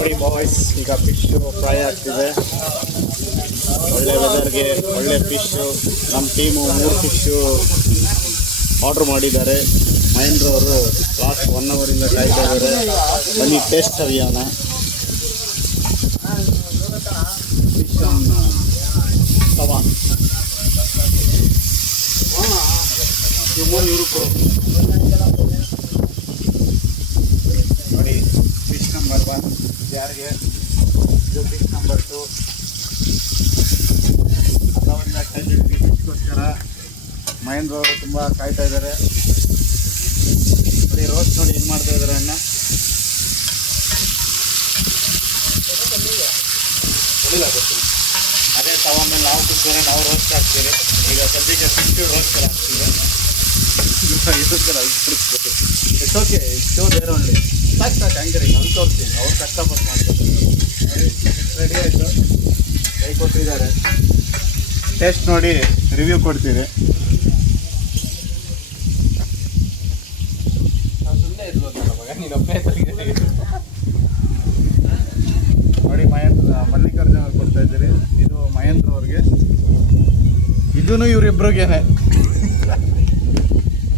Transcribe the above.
ನೋಡಿ ಬಾಯ್ಸ್, ಈಗ fish fry ಆಗ್ತಿದೆ. ಒಳ್ಳೆ ವೆದರ್ಗೆ ಒಳ್ಳೆ ಫಿಶು. ನಮ್ಮ ಟೀಮು 3 ಫಿಶು ಆರ್ಡ್ರ್ ಮಾಡಿದ್ದಾರೆ. ಮಹೇಂದ್ರ ಅವರು ಲಾಸ್ಟ್ 1 ಅವರಿಂದ ಕಾಯ್ತಾ ಇದ್ದಾರೆ. ಬನ್ನಿ ಟೇಸ್ಟ್ ಸವಿಯೋಣ. ಫಿಶ್ ಆನ್ ತವಾ. ನೋಡಿ ಫಿಶ್ ನಂಬರ್ 1 ಯಾರಿಗೆ, ಇದು ಫಿಶ್ ನಂಬರ್ 2. ಅದರಿಂದ ಫಿಶ್ಗೋಸ್ಕರ ಮಹೇಂದ್ರ ಅವರು ತುಂಬ ಕಾಯ್ತಾ ಇದ್ದಾರೆ. ನೋಡಿ ರೋಸ್ಟ್ ನೋಡಿ ಹೆಂಗೆ ಮಾಡ್ತಾ ಇದ್ದಾರೆ ಅಣ್ಣ. ಅದೇ ತವ ಮೇಲೆ ನಾವು ಕೂತ್ಕೊಂಡ್ರೆ ನಾವು ರೋಸ್ಟ್ ಹಾಕ್ತೀವಿ. ಈಗ ಸದ್ಯಕ್ಕೆ ಫಿಶ್ ರೋಸ್ಟ್ ಹಾಕ್ತೀವಿ. ಇಟ್ಸ್ ಓಕೆ, ಇಷ್ಟು ಬೇರೆ ಒಳ್ಳೆ ಸಾಕು ಹಂಗೆ ನಾನು ತೋರಿಸ್ತೀನಿ. ಅವ್ರು ಕಷ್ಟಪಟ್ಟು ಮಾಡ್ತಾರೆ. ರೆಡಿ ಆಯಿತು, ಕೈ ಕೊಟ್ಟಿದ್ದಾರೆ. ಟೇಸ್ಟ್ ನೋಡಿ ರಿವ್ಯೂ ಕೊಡ್ತೀವಿ. ನೋಡಿ ಮಲ್ಲಿಕಾರ್ಜುನ ಅವ್ರು ಕೊಡ್ತಾ ಇದ್ದೀರಿ. ಇದು ಮಹೇಂದ್ರ ಅವ್ರಿಗೆ, ಇದೂ ಇವರಿಬ್ರಿಗೇನೆ.